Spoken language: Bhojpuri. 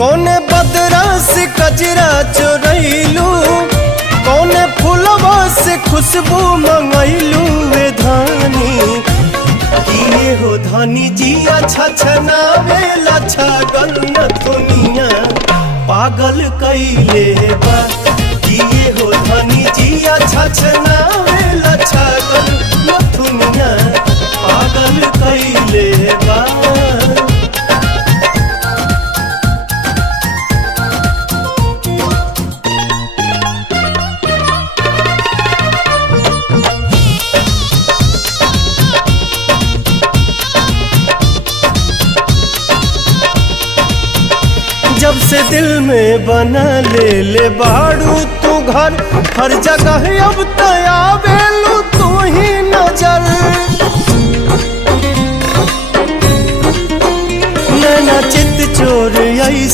कौने बदरा से कजरा चोरैलू, कौने फूलवा से खुशबू मंगैलू वे धानी। किए हो धानी जिया छछनावेला छगन दुनिया पागल कैले बा। किए हो धानी जिया छछनावेला छगन दुनिया पागल कैले बा। जब से दिल में बना ले बाड़ू तू घर, हर जगह अब तया बेलू तू ही नजर। नैना चित चोर